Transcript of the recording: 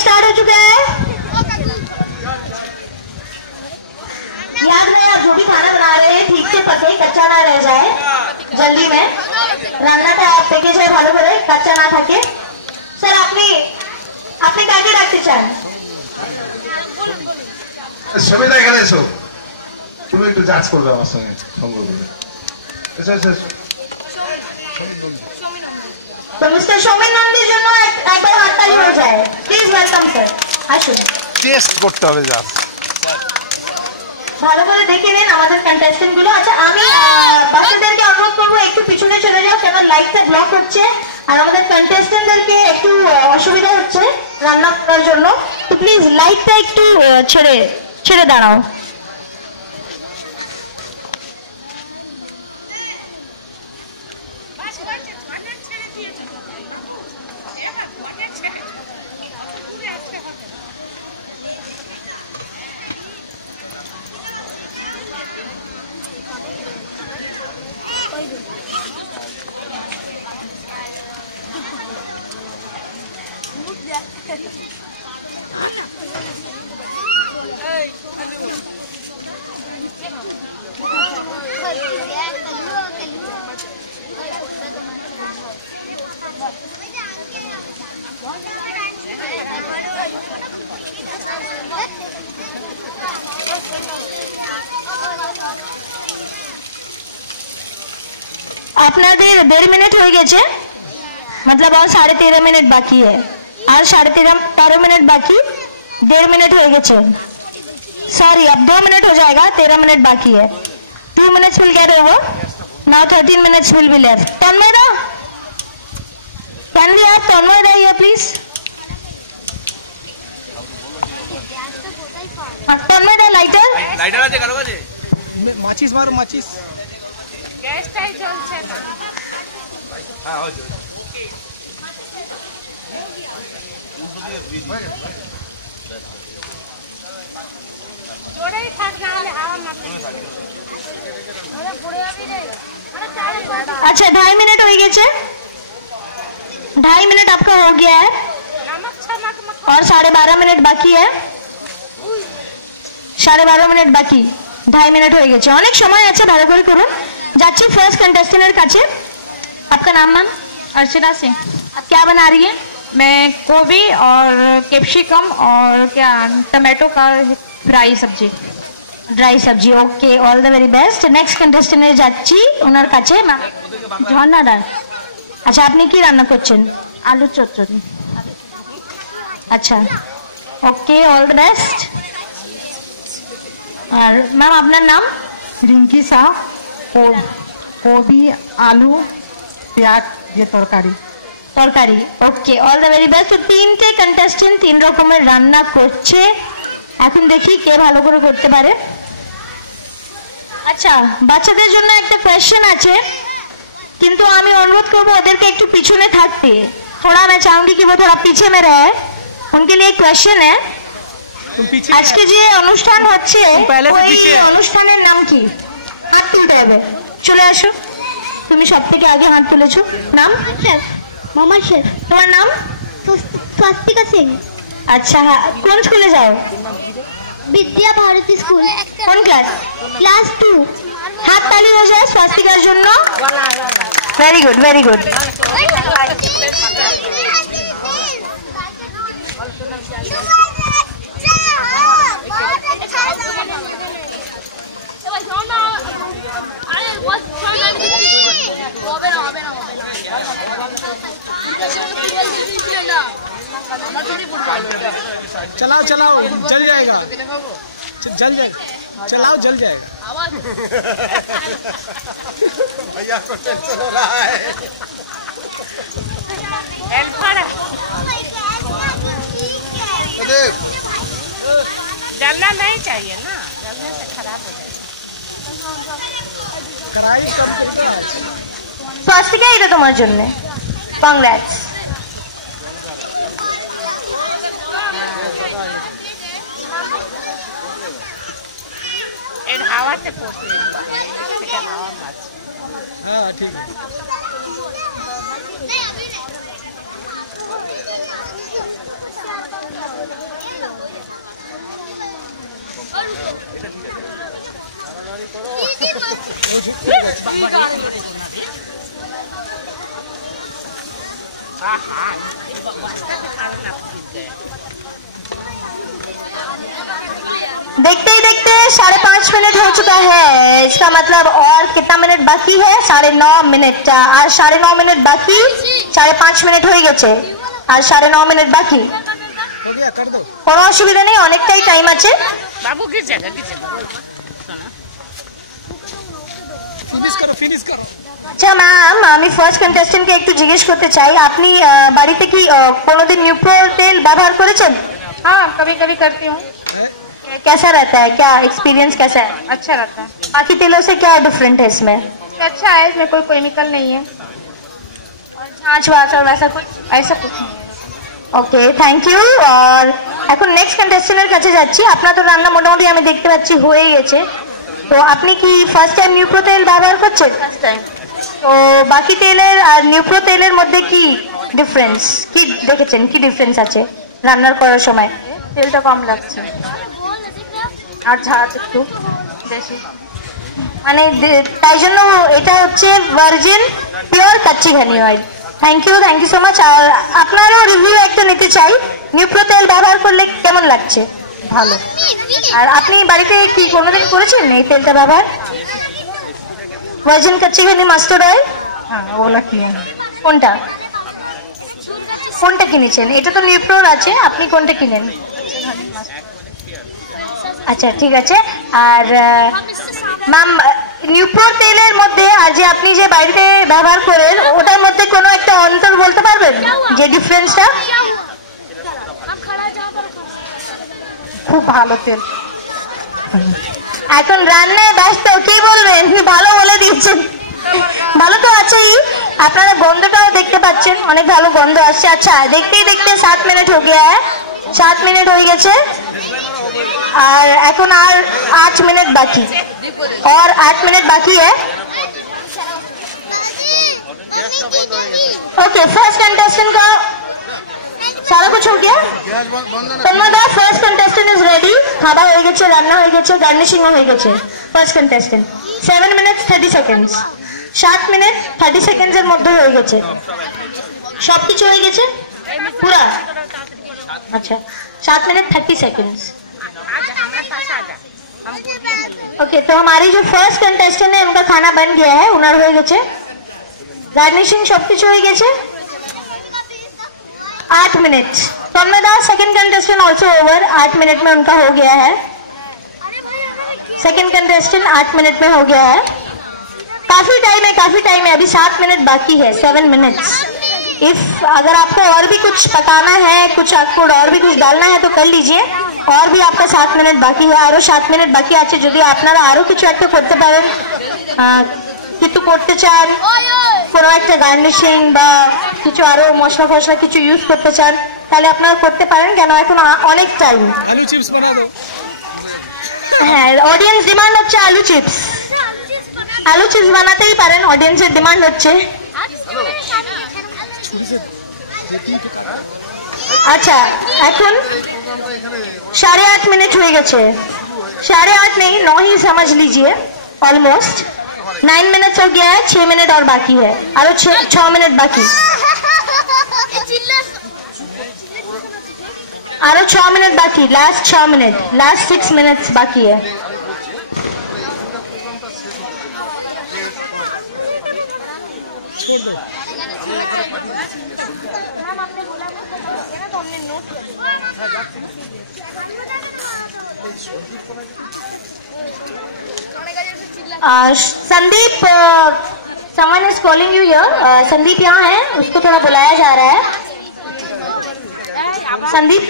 Start हो चुका है। याद रहे आप जो भी खाना बना रहे हैं ठीक से पके, कच्चा ना रह जाए। जल्दी में রান্নাটা পেকে যায় ভালো করে, কাঁচা না থাকে। স্যার আপনি কাকে রাখতে চান? সবাই এখানে এসো, তুমি একটু জাজ করবে আমার সঙ্গে সঙ্গ করবে। এসো এসো তো মিস্টার সৌমেন নন্দীর জন্য একবার হাততালি হয়ে যায়। প্লিজ ওয়েলকাম স্যার, আসুন। টেস্ট করতে হবে যা ভালো করে দেখে নেন আমাদের কন্টেস্টেন্ট গুলো। আচ্ছা আমি বাচ্চাদেরকে অনুরোধ করবো একটু পিছনে চলে যাও, কেন লাইটটা ব্লক হচ্ছে আর আমাদের কন্টেস্টেন্টদেরকে একটু অসুবিধা হচ্ছে রান্না করার জন্য। তো প্লিজ লাইটটা একটু ছেড়ে দাঁড়াও। আপনাদের 1.5 মিনিট হয়ে গেছে, मतलब और 13.5 मिनट बाकी है, और 13.5 मिनट बाकी, 1.5 मिनट हो गए। सॉरी अब 2 मिनट हो जाएगा, 13 मिनट बाकी है। 2 minutes will get over, now 13 minutes will be left. Tanmay, can we have Tanmay here please? Tanmay, lighter আছে কারো কাছে? মাচিস মারো, মাচিস। গ্যাসটাই জ্বলছে না। হ্যাঁ হয়েছে। জোরেই থাক, না হলে হাওয়া মারতে ওরা পড়ে যাবি রে। अच्छा 2.5 मिनट हो गए, 2.5 मिनट आपका हो गया है और 12.5 मिनट बाकी है। 12.5 मिनट बाकी, 2.5 मिनट हो गए, অনেক সময় আছে, ভালো করে করুন। যাচ্ছি ফার্স্ট कंटेस्टेंट কাছে। आपका नाम मैम? अर्चना सिंह। आप क्या बना रही हैं? मैं गोभी और कैप्सिकम और क्या टमाटो का फ्राई सब्जी। ड्राई सब्जी, okay, all the very best. Next contestant যাচ্ছি ওনার কাছে। ঝর্ণা রায়, আচ্ছা আপনি কি রান্না করছেন? आलू चচ্চড়ি। अच्छा ओके, ऑल द बेस्ट। और मैम আপনার নাম? रिंकी शाह। गोभी आलू प्याज ये तरकारी। Okay, all the very best. तो 3টে কন্টেস্টেন্ট 3 রকমের রান্না করছে, এখন দেখি কে ভালো করে করতে পারে। আচ্ছা বাচ্চাদের জন্য একটা কোয়েশ্চেন আছে, কিন্তু আমি অনুরোধ করব ওদেরকে একটু পিছনে থাকতে। थोड़ा मैं चाहूंगी कि वो थोड़ा पीछे में रहे। उनके लिए क्वेश्चन है, আজকে যে অনুষ্ঠান হচ্ছে ওই অনুষ্ঠানের নাম কি? হাত তুলতে হবে, চলে আসো। তুমি সবথেকে আগে হাত তুলেছো। নাম? শেফ মামা শেফ। তোমার নাম? স্বস্তিকা সিং। আচ্ছা কোন স্কুলে যাও? বিদ্যা ভারতী স্কুল। কোন ক্লাস? ক্লাস 2। হাত তালি হয়ে যায় স্বস্তিকার জন্য। Very good, very good. चलाओ चलाओ, जल जाएगा, जल जाएगा, चलाओ जल जाएगा। भैया को टेंशन हो रहा है। जलना नहीं चाहिए ना, जलने से खराब हो जाएगा। कढ़ाई कम करता है। স্বস্তিকা এটা তোমার জন্য, কংগ্রেটস। এর হাওয়াতে পড়ছে, এটা হাওয়া মাছ। हाँ ठीक है। देखते ही देखते 5.5 मिनट हो चुका है। इसका मतलब और कितना मिनट बाकी है? 9.5 मिनट। और 9.5 मिनट बाकी, 5.5 मिनट हो গেছে আর 9.5 মিনিট বাকি। हो गया, कर दो। কোনো অসুবিধা নেই, অনেকটাই টাইম আছে। बाबू किस जगह फिनिश करो, फिनिश करो। আচ্ছা ম্যাম, আমি ফার্স্ট কন্টেস্টেন্টকে একটু জিজ্ঞেস করতে চাই, আপনি বাড়িতে কি কোনোদিন নিউপ্রো তেল ব্যবহার করেছেন? हाँ, कभी कभी करती हूँ। कैसा रहता है, क्या एक्सपीरियंस कैसा है? अच्छा रहता है। बाकी तेलों से क्या डिफरेंट है इसमें? अच्छा है, इसमें कोई केमिकल नहीं है और छाछ वाछ और वैसा कुछ? ऐसा कुछ नहीं है। ওকে, থ্যাংক ইউ। আর এখন নেক্সট কন্টেস্টেন্টের কাছে যাচ্ছি। আপনার তো রান্না মোটামুটি আমি দেখতে পাচ্ছি হয়ে গেছে, তো আপনি কি ফার্স্ট টাইম নিউপ্রো তেল ব্যবহার করছেন? First time. তো বাকি তেলের আর নিউপ্রো তেলের মধ্যে কি ডিফারেন্স, কি দেখেছেন, কি ডিফারেন্স আছে রান্নার করার সময়? তেলটা কম লাগছে আর ঝাঁজ একটু বেশি। মানে তাই জন্য এটা হচ্ছে virgin pure kachchi ghani oil. Thank you so much. আর আপনারও রিভিউ একটা নিতে চাই, নিউপ্রো তেল ব্যবহার করলে কেমন লাগছে? ভালো। আর আপনি বাড়িতে কি কোনোদিন করেছেন এই তেলটা ব্যবহার? ভার্জিন কাচ্চি ঘানি মাস্টার্ড অয়েল? হ্যাঁ, ওগুলা কিনে। কোনটা কোনটা কিনেছেন? এটা তো নিউপ্রোর আছে, আপনি কোনটা কিনেন? আচ্ছা ঠিক আছে। আর ম্যাম, নিউপ্রো তেলের মধ্যে আর যে আপনি যে বাড়িতে ব্যবহার করেন ওটার মধ্যে কোনো একটা অন্তর বলতে পারবেন, যে ডিফারেন্সটা? খুব ভালো তেল। এখন রান্নায় ব্যস্ত, কি বলবেন? ভালো বলে দিচ্ছেন। ভালো তো আছেই, আপনারা গন্ধটাও দেখতে পাচ্ছেন, অনেক ভালো গন্ধ আসছে। আচ্ছা, দেখতেই দেখতে 7 মিনিট হয়ে গিয়া, 7 মিনিট হয়ে গেছে আর এখন আর 8 मिनट बाकी, और 8 मिनट बाकी है। ओके, फर्स्ट कंटेस्टेंट का सारा कुछ हो गया। तन्मयदा, फर्स्ट कंटेस्टेंट इज रेडी। खावा হয়ে গেছে, রান্না হয়ে গেছে, গার্নিশিং হয়ে গেছে। First contestant 7 minute 30 seconds, 7 minute 30 সেকেন্ডের মধ্যে হয়ে গেছে, সবকিছু হয়ে গেছে পুরা। अच्छा, 7 मिनट 30 सेकेंड्स। ओके, तो हमारी जो फर्स्ट कंटेस्टेंट है उनका खाना बन गया है, उनार हो गए, गार्निशिंग सब कुछ हो गए। 8 मिनट। तन्मयदा, second contestant also over, 8 minute में उनका हो गया है। सेकंड कंटेस्टेंट 8 मिनट में हो गया है। काफी टाइम है, काफी टाइम है, अभी 7 मिनट बाकी है, 7 मिनट्स। इफ अगर आपको और भी कुछ पकाना है, कुछ आपको और भी कुछ डालना है तो कर लीजिए। और भी आपका 7 मिनट बाकी है, आरो 7 मिनट बाकी আছে। যদি আপনারা আরো কিছু একটা করতে পারেন, কিছু করতে চান, কোনো একটা গার্নিশিং বা কিছু আরো মশলা ফসলা কিছু ইউজ করতে চান, তাহলে আপনারা করতে পারেন, কেন এখন অনেক টাইম। आलू चिप्स बना दो। হ্যাঁ, অডিয়েন্স ডিমান্ড হচ্ছে আলু চিপস। আলু চিপস বানাতেই পারেন, অডিয়েন্সের ডিমান্ড হচ্ছে। আচ্ছা, এখন 8.5 मिनट हो गए, 8.5 नहीं 9 ही समझ लीजिए, ऑलमोस्ट 9 मिनट हो गया है। 6 मिनट और बाकी है, और 6 मिनट बाकी, और 6 मिनट बाकी, लास्ट 6 मिनट, लास्ट 6 मिनट्स बाकी है। Sandeep, someone is calling you here. Sandeep यहाँ है, उसको थोड़ा बुलाया जा रहा है। संदीप।